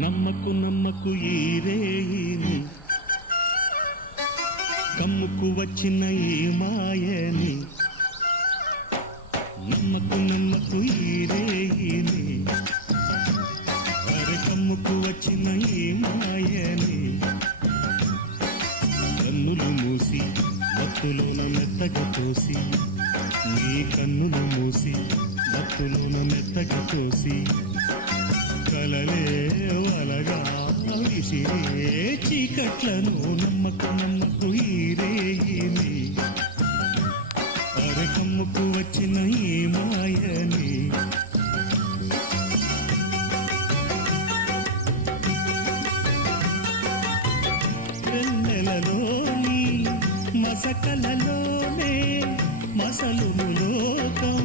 నమ్మకు నమ్మకు ఈ రేయిని, కమ్ముకు వచ్చిన ఈ మాయని. నమ్మకు నమ్మకు ఈ రేయిని, అరే కమ్ముకు వచ్చిన ఈ మాయని. కన్నులు మూసి మత్తులోన మెత్తగా తోసి, నీ కన్నులు మూసి మత్తులోన మెత్తగా తోసి, కలలే వలగా విసిరే చీకట్లను. నమ్మకు నమ్మకు ఈ రేయిని, అరే కమ్ముకు వచ్చిన ఈ మాయని. వెన్నెలలోని మసకలలోనే మసలును లోకం